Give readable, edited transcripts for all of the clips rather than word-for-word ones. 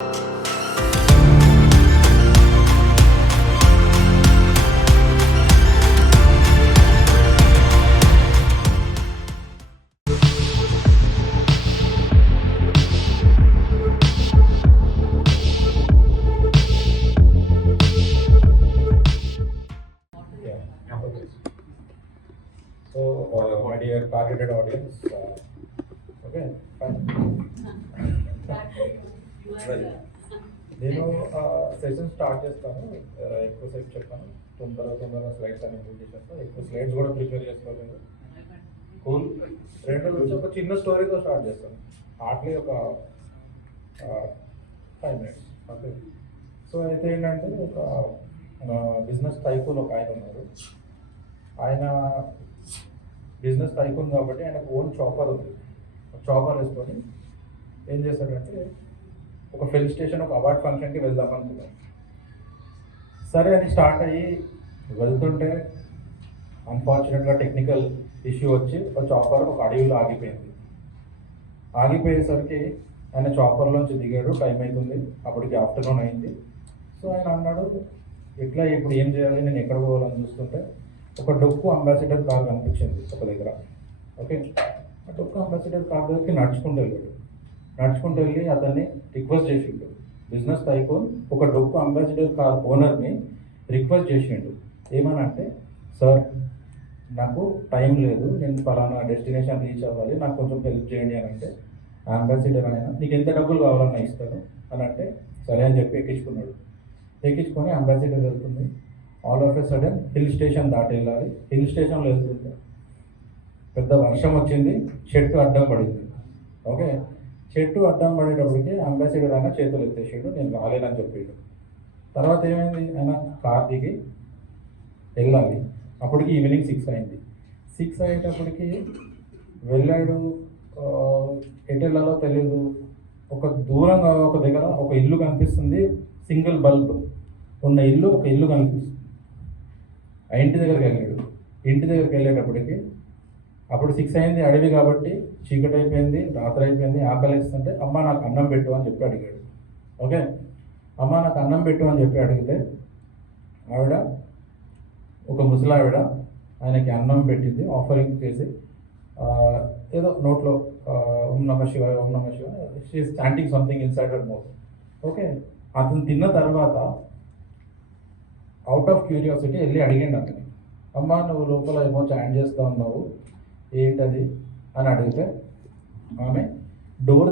My dear targeted audience, okay, fine. నేను session start చేస్తాను, ఎక్కువసేపు చెప్తాను, తొందరగా స్లైడ్స్ అని ఇంప్రూవ్ చేసేస్తాను, ఎక్కువ స్లైడ్స్ కూడా ప్రిపేర్ చేసుకోలేదు. కూల్. రెండు నుంచి ఒక చిన్న స్టోరీతో స్టార్ట్ చేస్తాను, హార్డ్లీ ఒక 5 minutes. ఓకే. సో అయితే ఏంటంటే ఒక బిజినెస్ టైకూన్ ఒక ఆయన ఉన్నారు. ఆయన బిజినెస్ టైకూన్ కాబట్టి ఆయనకు ఓన్ చాపర్ ఉంది. చాపర్ వేసుకొని ఏం చేస్తాడంటే ఒక ఫిల్ స్టేషన్, ఒక అవార్డ్ ఫంక్షన్కి వెళ్దాం అనుకున్నాం. సరే అని స్టార్ట్ అయ్యి వెళ్తుంటే అన్ఫార్చునేట్గా టెక్నికల్ ఇష్యూ వచ్చి ఒక చాపర్ ఒక అడవిలో ఆగిపోయింది. ఆగిపోయేసరికి ఆయన చాపర్లోంచి దిగాడు, టైం అవుతుంది, అప్పటికి ఆఫ్టర్నూన్ అయింది. సో ఆయన అన్నాడు, ఇట్లా ఇప్పుడు ఏం చేయాలి, నేను ఎక్కడ పోవాలని చూస్తుంటే ఒక డొక్కు అంబాసిడర్ కార్ కనిపించింది ఒక దగ్గర. ఓకే. ఆ డొక్కు అంబాసిడర్ కార్ దగ్గరికి నడుచుకుంటూ వెళ్ళి అతన్ని రిక్వెస్ట్ చేసిండు. బిజినెస్ టైకూన్ ఒక డొక్కు అంబాసిడర్ కార్ ఓనర్ని రిక్వెస్ట్ చేసిండు. ఏమనంటే, సార్ నాకు టైం లేదు, నేను ఫలానా డెస్టినేషన్ రీచ్ అవ్వాలి, నాకు కొంచెం హెల్ప్ చేయండి అని అంటే, అంబాసిడర్ ఆయన నీకు ఎంత డబ్బులు కావాలన్నా ఇస్తాను అని అంటే, సరే అని చెప్పి ఎక్కించుకొని అంబాసిడర్ వెళ్తుంది. All of a sudden hill station దాటి వెళ్ళాలి. హిల్ స్టేషన్లో వెళ్తుంది, పెద్ద వర్షం వచ్చింది, చెట్టు అడ్డం పడింది. ఓకే. చెట్టు అడ్డం పడేటప్పటికి అంబాసిడర్ ఆయన చేతులు ఎత్తేసాడు, నేను రాలేనని చెప్పాడు. తర్వాత ఏమైంది, ఆయన కార్ దిగి వెళ్ళాలి. అప్పటికి ఈవినింగ్ 6 అయింది. 6 అయ్యేటప్పటికి వెళ్ళాడు, ఎటు వెళ్ళాలో తెలియదు. ఒక దూరంగా ఒక దగ్గర ఒక ఇల్లు కనిపిస్తుంది, సింగిల్ బల్బ్ ఉన్న ఇల్లు, ఒక ఇల్లు కనిపిస్తుంది. ఆ ఇంటి దగ్గరికి వెళ్ళేటప్పటికి అప్పుడు 6 అయింది, అడవి కాబట్టి చీకటి అయిపోయింది, రాత్రి అయిపోయింది, ఆకలి వేస్తుంటే అమ్మ నాకు అన్నం పెట్టు అని చెప్పి అడిగాడు. ఓకే. అమ్మ నాకు అన్నం పెట్టు అని చెప్పి అడిగితే ఆవిడ, ఒక ముసలావిడ ఆయనకి అన్నం పెట్టింది, ఆఫరింగ్ చేసి ఏదో నోట్లో ఓం నమ శివాయ she is chanting something inside her mouth. Okay. అతను తిన్న తర్వాత అవుట్ ఆఫ్ క్యూరియాసిటీ వెళ్ళి అడిగిండు అతని, అమ్మ నువ్వు లోపల ఏమో చాంట్ చేస్తూ ఉన్నావు, ఏంటది అని అడిగితే ఆమె డోర్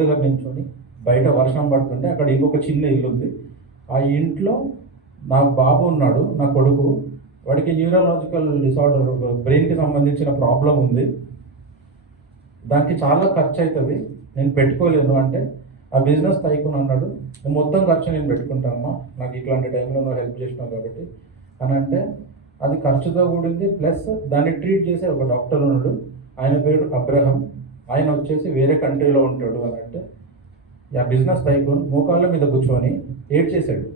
దగ్గర నించుని, బయట వర్షం పడుతుంటే అక్కడ ఇంకొక చిన్న ఇల్లు ఉంది, ఆ ఇంట్లో నా బాబు ఉన్నాడు, నా కొడుకు, వాడికి న్యూరలాజికల్ డిసార్డర్, బ్రెయిన్కి సంబంధించిన ప్రాబ్లం ఉంది, దానికి చాలా ఖర్చు అవుతుంది, నేను పెట్టుకోలేను అంటే ఆ బిజినెస్ టైకూన్ అన్నాడు, మొత్తం ఖర్చు నేను పెట్టుకుంటానమ్మా, నాకు ఇట్లాంటి టైంలో నువ్వు హెల్ప్ చేసినావు కాబట్టి అని అంటే, అది ఖర్చుతో కూడింది, ప్లస్ దాన్ని ట్రీట్ చేసే ఒక డాక్టర్ ఉన్నాడు, ఆయన పేరు అబ్రహం, ఆయన వచ్చేసి వేరే కంట్రీలో ఉంటాడు అని అంటే, ఆ బిజినెస్ టైకూన్ మోకాళ్ళ మీద కూర్చొని ఏడ్చేశాడు.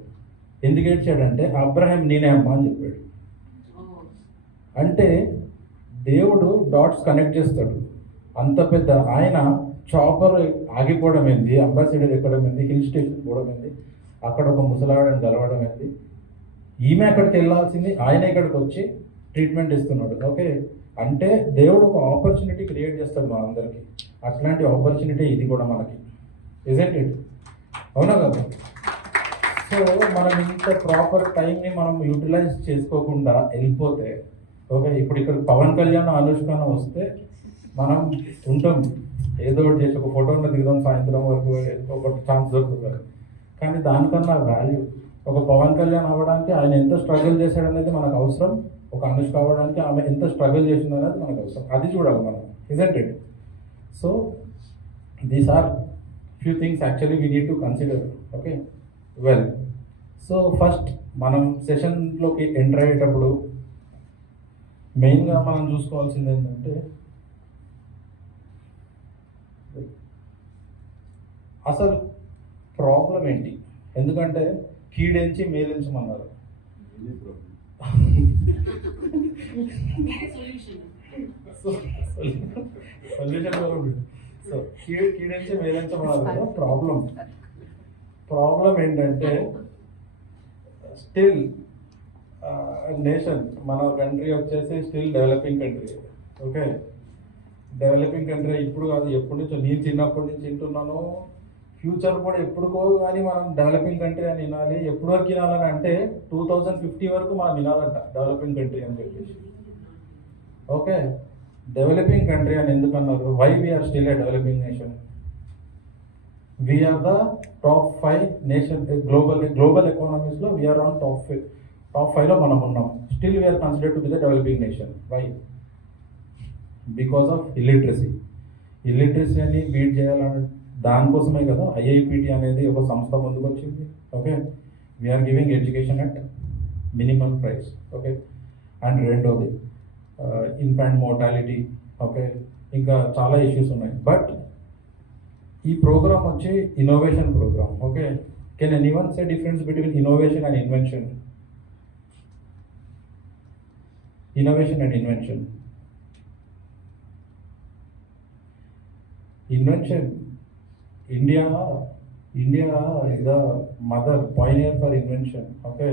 ఎందుకు ఏడ్చాడంటే, అబ్రహం నేనే అమ్మా అని చెప్పాడు. అంటే దేవుడు డాట్స్ కనెక్ట్ చేస్తాడు. అంత పెద్ద ఆయన చాపర్ ఆగిపోవడం ఏంది, అంబాసిడర్ ఎక్కడం ఏంది, హిల్ స్టేషన్ పోవడం ఏంది, అక్కడ ఒక ముసలావిడని కలవడం ఏంది, ఈమె అక్కడికి వెళ్ళాల్సింది, ఆయన ఇక్కడికి వచ్చి ట్రీట్మెంట్ ఇస్తున్నాడు. ఓకే. అంటే దేవుడు ఒక ఆపర్చునిటీ క్రియేట్ చేస్తాడు మా అందరికీ. అట్లాంటి ఆపర్చునిటీ ఇది కూడా మనకి, ఇజంట్ ఇట్? అవునా కదా? సో మనం ఇంత ప్రాపర్ టైంని మనం యూటిలైజ్ చేసుకోకుండా వెళ్ళిపోతే, ఓకే, ఇప్పుడు ఇక్కడ పవన్ కళ్యాణ్, అనుష్క వస్తే మనం ఉంటాం, ఏదో ఒకటి చేసి ఒక ఫోటోని దిగుదాం, సాయంత్రం వరకు ఒక ఛాన్స్ దొరుకుతుంది. కానీ దానికన్నా వాల్యూ, ఒక పవన్ కళ్యాణ్ అవ్వడానికి ఆయన ఎంత స్ట్రగుల్ చేశాడనేది మనకు అవసరం, ఒక అనుష్క అవ్వడానికి ఆమె ఎంత స్ట్రగుల్ చేసింది అనేది మనకు అవసరం, అది చూడాలి మనం, isn't it? So these are few things actually we need to consider. Okay. Well, so first మనం సెషన్లోకి ఎంటర్ అయ్యేటప్పుడు మెయిన్గా మనం చూసుకోవాల్సింది ఏంటంటే, అసలు ప్రాబ్లం ఏంటి? ఎందుకంటే కీడెంచి మేలించమన్నారు. సొల్యూషన్ సో కీడెంచి మేలించమన్నారు. ప్రాబ్లం ప్రాబ్లం ఏంటంటే స్టిల్ నేషన్ మన కంట్రీ వచ్చేసి still developing country. Okay, developing country ఇప్పుడు కాదు, ఎప్పటి నుంచో నేను చిన్నప్పటి నుంచి వింటున్నాను. ఫ్యూచర్ కూడా ఎప్పుడుకో కానీ మనం డెవలపింగ్ కంట్రీ అని వినాలి. ఎప్పటి వరకు వినాలని అంటే 2050 వరకు మనం వినాలంట డెవలపింగ్ కంట్రీ అని చెప్పేసి. ఓకే, డెవలపింగ్ కంట్రీ అని ఎందుకు అన్నారు? Why we are still a developing nation? We are the top 5 nation global ఎకానమీస్లో వీఆర్ ఆన్ టాప్ 5లో మనం ఉన్నాం. Still we are considered to be the developing nation. Why? Because of illiteracy అని బీట్ చేయాలని దానికోసమే కదా ఐఐపిటి అనేది ఒక సంస్థ ముందుకు వచ్చింది. Okay, we are giving education at minimum price. Okay, and రెండోది ఇన్ఫాంట్ మోర్టాలిటీ. ఓకే, ఇంకా చాలా ఇష్యూస్ ఉన్నాయి. బట్ ఈ ప్రోగ్రామ్ వచ్చి innovation programme. Okay, can anyone say difference between innovation and invention? Innovation and invention. Invention, India is the mother pioneer for invention. Okay,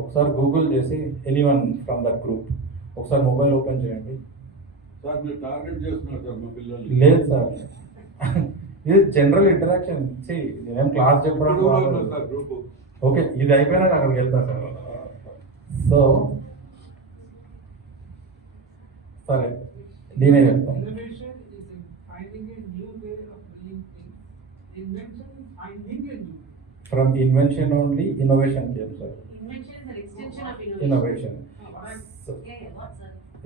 ఒకసారి Google చేసి anyone from that group ఒకసారి mobile open చేయండి. Sir మీరు target చేస్తున్నారు sir మా పిల్లలు. లేదు sir, ఇది జనరల్ ఇంటరాక్షన్. నేనేం క్లాస్ చెప్పడం. ఓకే, ఇది అయిపోయినాక అక్కడికి వెళ్తా సార్. సో సరే, నేనే చెప్తాను. From invention only, innovation came, sir. Invention is an extension of Innovation. So,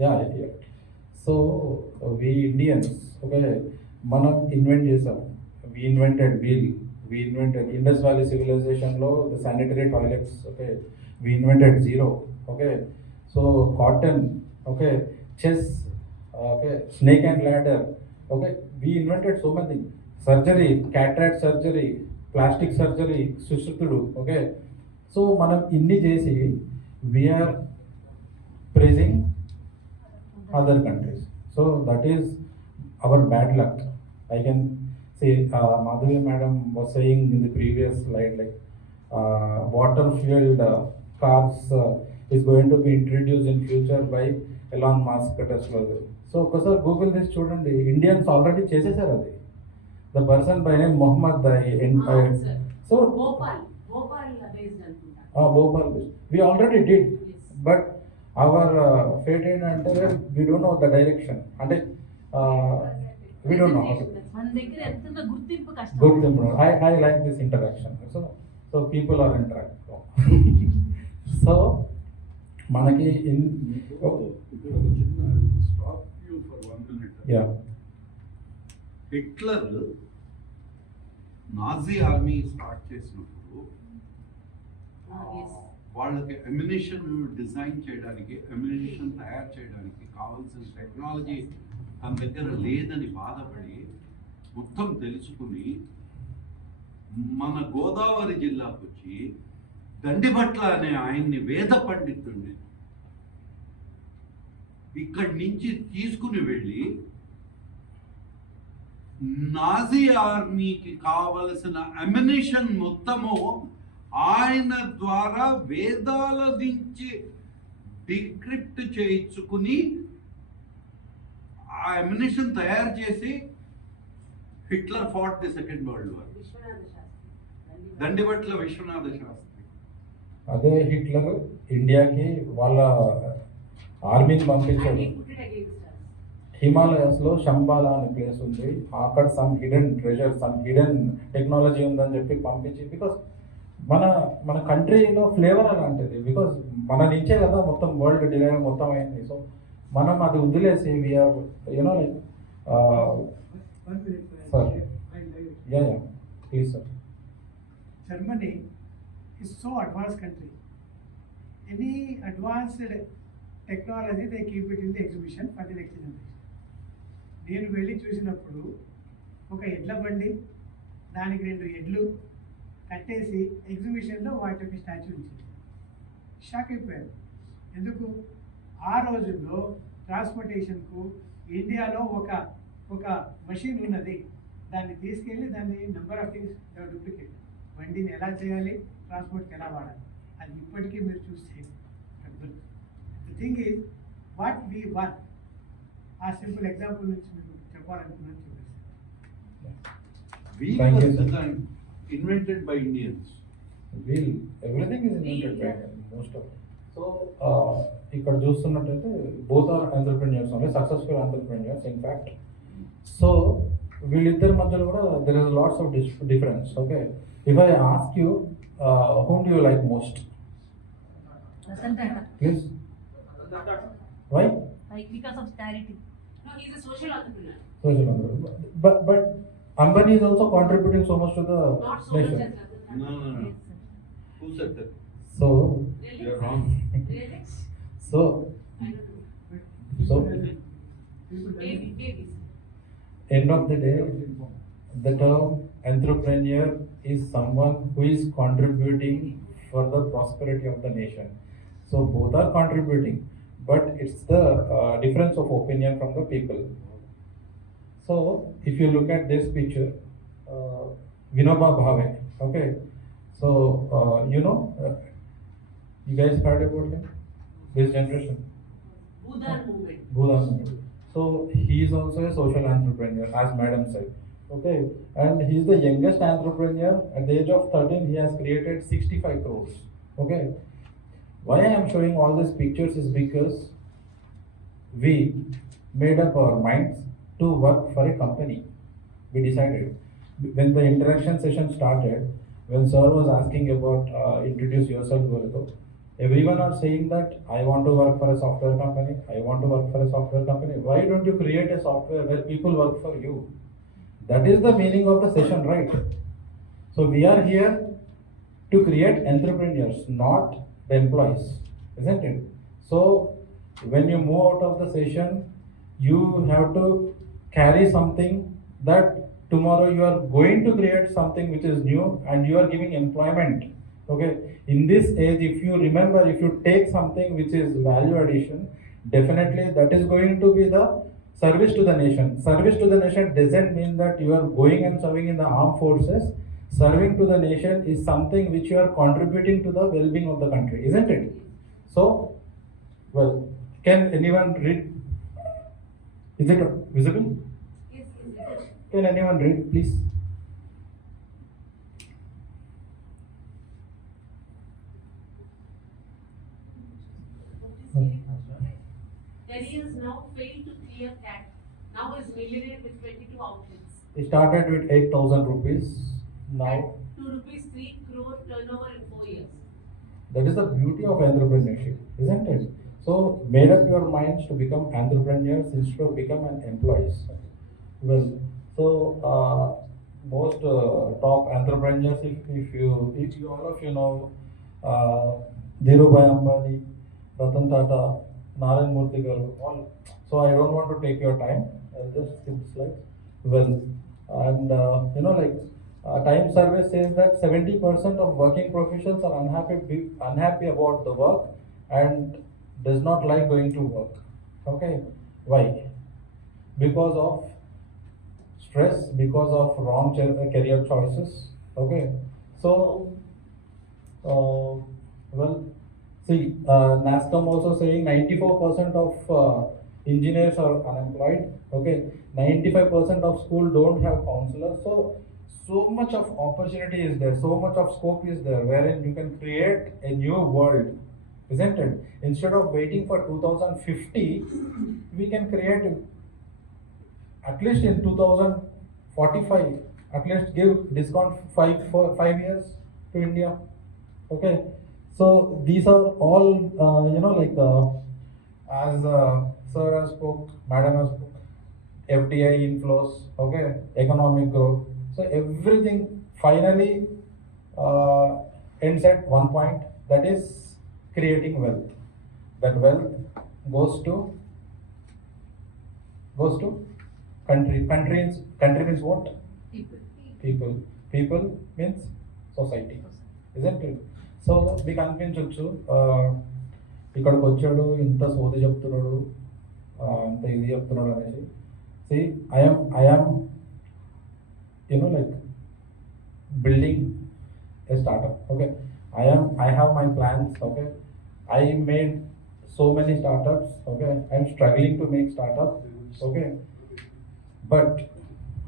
Yeah, yeah. So we Indians, okay, మనం ఇన్వెంట్ చేసాం. We invented wheel. We invented Indus Valley civilization లో the sanitary toilets. Okay, we invented zero. Okay, so cotton. Okay, chess. Okay, snake and ladder. Okay, we invented so many things. Surgery, cataract surgery, plastic surgery, సుశ్రుతుడు. Okay, so మనం ఇన్ని చేసి we are praising other countries. So that is our bad luck. I can say Madhavi madam was saying in the previous slide like water fuelled cars is going to be introduce in future by Elon Musk Tesla. So ఒక్కసారి Google చేసి చూడండి, Indians already చేసేసారు అది. The person by name Mohammed so Bhopal based anunta. Bhopal based. We already did, Yes. but our fate ante we don't know the direction. Ante we don't know. మన దగ్గర ఎంత గుర్తింపు కష్టం. Good. I like this interaction. So people are interacting. So మనకి stop you for 1 minute. Yeah. Hitler Nazi army start చేసినప్పుడు వాళ్ళకి ammunition design చేయడానికి, అమ్యునిషన్ తయారు చేయడానికి కావాల్సిన టెక్నాలజీ తన దగ్గర లేదని బాధపడి మొత్తం తెలుసుకుని మన గోదావరి జిల్లాకు వచ్చి దండిభట్ల అనే ఆయన్ని వేద పండితుడిని ఇక్కడి నుంచి తీసుకుని వెళ్ళి నాజీ ఆర్మీకి కావలసిన అమ్యునిషన్ మొత్తము ఆయన ద్వారా వేదాల నుంచి డిక్రిప్ట్ చేయించుకుని ఆ అమ్యునిషన్ తయారు చేసి Hitler fought the second world war. Dandibhatla Viswanatha Sastry. అదే హిట్లర్ ఇండియాకి వాళ్ళ ఆర్మీని పంపించాడు. హిమాలయాస్లో శంబాలా అనే ప్లేస్ ఉంది, అక్కడ some hidden treasure, some hidden technology ఉందని చెప్పి పంపించి, బికాస్ మన కంట్రీలో ఫ్లేవర్ అలాంటిది, బికాస్ మన నుంచే కదా మొత్తం వరల్డ్ డిరైవ్ మొత్తం అయింది. సో మనం అది వదిలేసి we are you know like sir. Yeah please sir. Germany is so advanced country. Any advanced technology they keep it in the exhibition for the next generation. నేను వెళ్ళి చూసినప్పుడు ఒక ఎడ్ల బండి, దానికి 2 ఎడ్లు కట్టేసి ఎగ్జిబిషన్లో వాటి యొక్క స్టాచ్యూ ఉంచింది. షాక్ అయిపోయారు. ఎందుకు? ఆ రోజుల్లో ట్రాన్స్పోర్టేషన్కు ఇండియాలో ఒక మషిన్ ఉన్నది, దాన్ని తీసుకెళ్ళి దాన్ని నెంబర్ ఆఫ్ థింగ్స్ డూప్లికేట్, బండి దీన్ని ఎలా చేయాలి, ట్రాన్స్పోర్ట్కి ఎలా వాడాలి, అది ఇప్పటికీ మీరు చూస్తే the thing is what we work. ఆ సింపుల్ ఎగ్జాంపుల్ నుంచి మీకు చెప్పాలనుకున్నాను చెప్పేసి. Wheel Thank was you, sir. designed, invented by Indians. Wheel, everything is invented by them, most of it. So, ఇక్కడ చూస్తున్నట్టయితే both are entrepreneurs only, successful entrepreneurs in fact. So, వీళ్ళిద్దరి మధ్యలో కూడా there is lots of difference. Okay, if I ask you, whom do you like most? Ratan Tata. Please. Why? Like because of charity. No, he's a social entrepreneur. Social entrepreneur. But Ambani is also contributing so much to the Not so much nation. as Ratan Tata. No, no, no. Yes, sir. Who said that? So, Really? You're wrong. Really? so, I don't know. so, Maybe. end of the day, the term entrepreneur is someone who is contributing for the prosperity of the nation. So both are contributing, but it's the difference of opinion from the people. So if you look at this picture, Vinoba Bhave, okay. So you guys heard about him? This generation. Bhudan movement. Bhudan. So he is also a social entrepreneur, as madam said. Okay, and he is the youngest entrepreneur. At the age of 13, he has created 65 crores. Okay, why I am showing all these pictures is because we made up our minds to work for a company. We decided when the interaction session started, when sir was asking about introduce yourself, Varito, everyone are saying that I want to work for a software company. I want to work for a software company. Why don't you create a software where people work for you? That is the meaning of the session, right? So we are here to create entrepreneurs, not the employees, isn't it? So when you move out of the session, you have to carry something that tomorrow you are going to create something which is new and you are giving employment. Okay, in this age, if you remember, if you take something which is value addition, definitely that is going to be the service to the nation. Service to the nation doesn't mean that you are going and serving in the armed forces. Serving to the nation is something which you are contributing to the well-being of the country, isn't it? So, well, can anyone read? Is it visible? Yes, yes. Can anyone read, please? That he has now failed to clear that. Now is millionaire with 22 outlets. It started with 8,000 rupees. Now, At 2 rupees 3 crore turnover in 4 years. that is the beauty of entrepreneurship, isn't it? So, made up your minds to become entrepreneurs instead of become an employees. Well, so most top entrepreneurs, if you all of you know, Dhirubhai Ambani, Ratan Tata, Narayan Murthy garu, all. So I don't want to take your time. I'll just skip the slides. Well, and Time survey says that 70% of working professionals are unhappy about the work and does not like going to work. Okay, why? Because of stress, because of wrong career choices. Okay, so NASCOM also saying 94% of engineers are unemployed. Okay, 95% of school don't have counselors. So much of opportunity is there, so much of scope is there, wherein you can create a new world, isn't it? Instead of waiting for 2050, we can create at least in 2045, at least give discount for 5 years to India. Okay, so these are all as sir has spoke, madam has spoke, FDI inflows, okay, economic growth. So everything finally ends at one point, that is creating wealth. That wealth goes to country. Country means what? People. People means society, isn't it? So మీకు అనిపించవచ్చు ఇక్కడికి వచ్చాడు ఇంత సోది చెప్తున్నాడు ఇంత ఇది చెప్తున్నాడు అనేసి. See, I am building a startup. Okay, I have my plans. Okay, I made so many startups. Okay, I'm struggling to make startup. Okay, but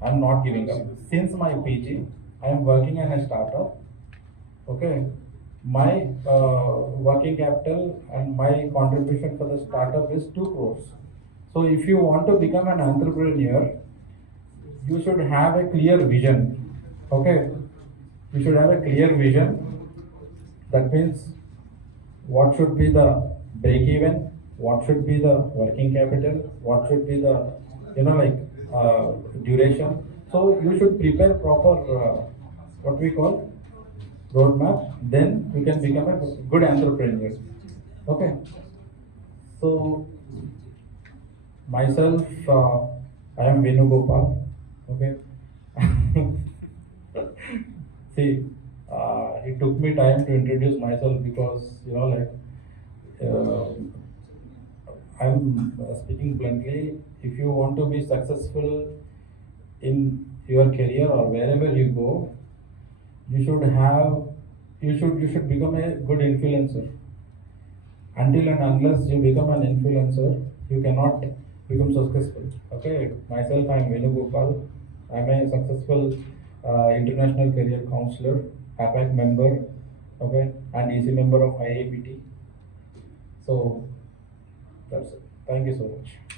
I'm not giving up. Since my PG, I am working in a startup. Okay, my working capital and my contribution for the startup is 2 crores. So if you want to become an entrepreneur, you should have a clear vision. Okay, you should have a clear vision. That means what should be the break even, what should be the working capital, what should be the like duration. So you should prepare proper what we call roadmap. Then you can become a good entrepreneur. Okay. So myself, I am Venu Gopal. Okay. See, it took me time to introduce myself because uh, I'm speaking bluntly. If you want to be successful in your career or wherever you go, you should have you should become a good influencer. Until and unless you become an influencer, you cannot become successful. Okay, myself, I am Venu Gopal. I am a successful international career counselor, APAC member, okay, and EC member of IAPT. So that's it. Thank you so much.